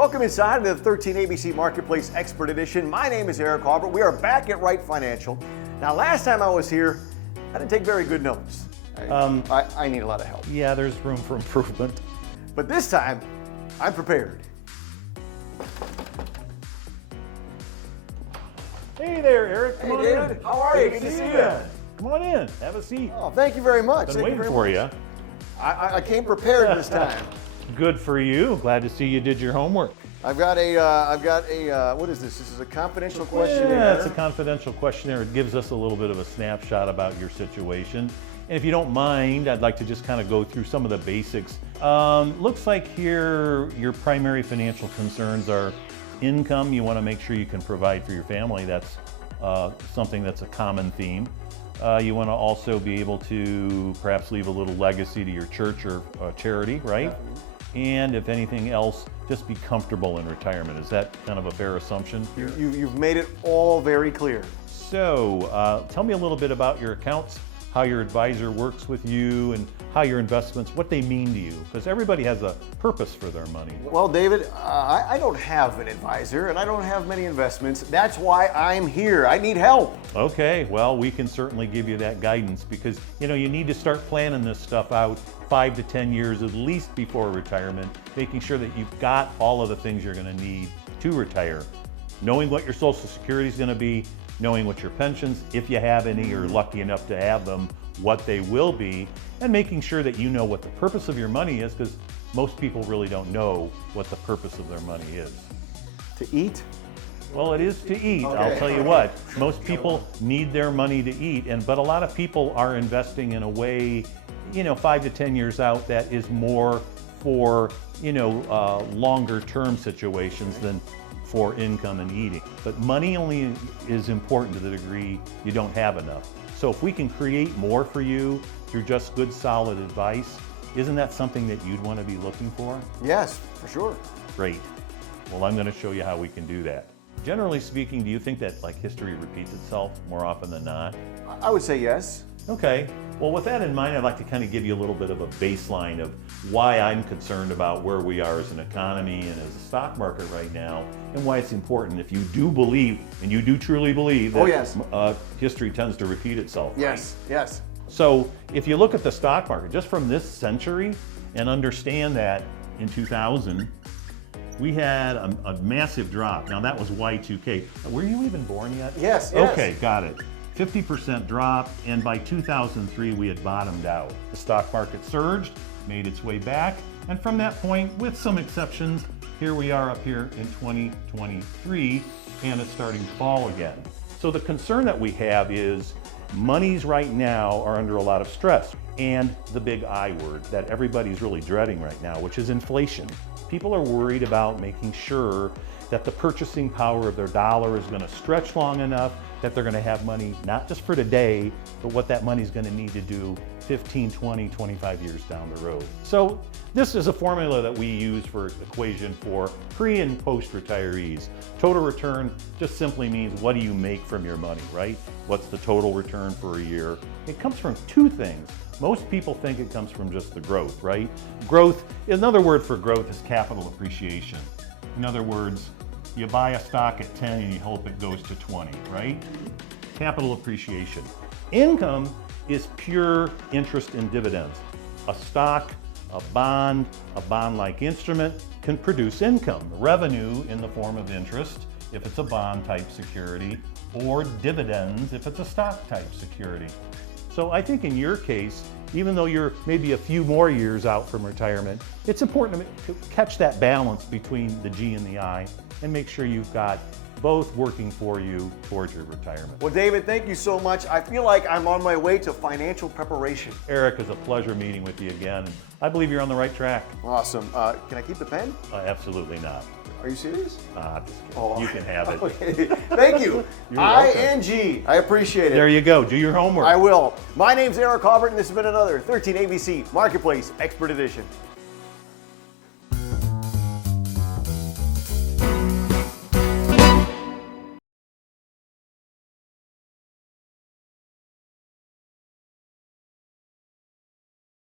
Welcome inside the 13 ABC Marketplace Expert Edition. My name is Eric Harbert. We are back at Wright Financial. Now, last time I was here, I didn't take very good notes. I need a lot of help. Yeah, there's room for improvement. But this time, I'm prepared. Hey there, Eric. Come on David. in. How are you? Good to see you. Come on in. Have a seat. Oh, thank you very much. Been waiting for you. I came prepared this time. Good for you. Glad to see you did your homework. I've got a, what is this? This is a confidential questionnaire. Yeah, it's a confidential questionnaire. It gives us a little bit of a snapshot about your situation. And if you don't mind, I'd like to just kind of go through some of the basics. Looks like here your primary financial concerns are income. You want to make sure you can provide for your family. That's something that's a common theme. You want to also be able to perhaps leave a little legacy to your church or charity, right? And if anything else, just be comfortable in retirement. Is that kind of a fair assumption? You've made it all very clear. So tell me a little bit about your accounts, how your advisor works with you, and how your investments, what they mean to you, because everybody has a purpose for their money. Well, David, I don't have an advisor and I don't have many investments. That's why I'm here. I need help. Okay, well, we can certainly give you that guidance because, you know, you need to start planning this stuff out 5 to 10 years at least before retirement, making sure that you've got all of the things you're going to need to retire. Knowing what your Social Security is going to be, knowing what your pensions, if you have any, or lucky enough to have them, what they will be, and making sure that you know what the purpose of your money is, because most people really don't know what the purpose of their money is. To eat? Well, it is to eat. Okay. I'll tell you what, most people need their money to eat, but a lot of people are investing in a way, 5 to 10 years out that is more for, longer term situations than for income and eating. But money only is important to the degree you don't have enough. So if we can create more for you through just good, solid advice, isn't that something that you'd want to be looking for? Yes, for sure. Great. Well, I'm going to show you how we can do that. Generally speaking, do you think that history repeats itself more often than not? I would say yes. Okay. Well, with that in mind, I'd like to kind of give you a little bit of a baseline of why I'm concerned about where we are as an economy and as a stock market right now, and why it's important. If you do believe, and you do truly believe, that history tends to repeat itself. Yes, right? Yes. So if you look at the stock market just from this century and understand that in 2000, we had a massive drop. Now that was Y2K. Were you even born yet? Yes. Okay, got it. 50% drop, and by 2003 we had bottomed out. The stock market surged, made its way back, and from that point, with some exceptions, here we are up here in 2023, and it's starting to fall again. So the concern that we have is monies right now are under a lot of stress, and the big I word that everybody's really dreading right now, which is inflation. People are worried about making sure that the purchasing power of their dollar is going to stretch long enough that they're going to have money not just for today, but what that money is going to need to do 15, 20, 25 years down the road. So this is a formula that we use for equation for pre and post retirees. Total return just simply means what do you make from your money, right? What's the total return for a year? It comes from two things. Most people think it comes from just the growth, right? Growth, another word for growth is capital appreciation. In other words, you buy a stock at 10 and you hope it goes to 20, right? Capital appreciation. Income is pure interest and dividends. A stock, a bond-like instrument can produce income, revenue in the form of interest if it's a bond type security, or dividends if it's a stock type security. So I think in your case, even though you're maybe a few more years out from retirement, it's important to catch that balance between the G and the I and make sure you've got both working for you towards your retirement. Well, David, thank you so much. I feel like I'm on my way to financial preparation. Eric, it's a pleasure meeting with you again. I believe you're on the right track. Awesome. Can I keep the pen? Absolutely not. Are you serious? Just kidding. You can have it. Okay. Thank you. ING. I appreciate it. There you go. Do your homework. I will. My name's Eric Harbert, and this has been another 13 ABC Marketplace Expert Edition.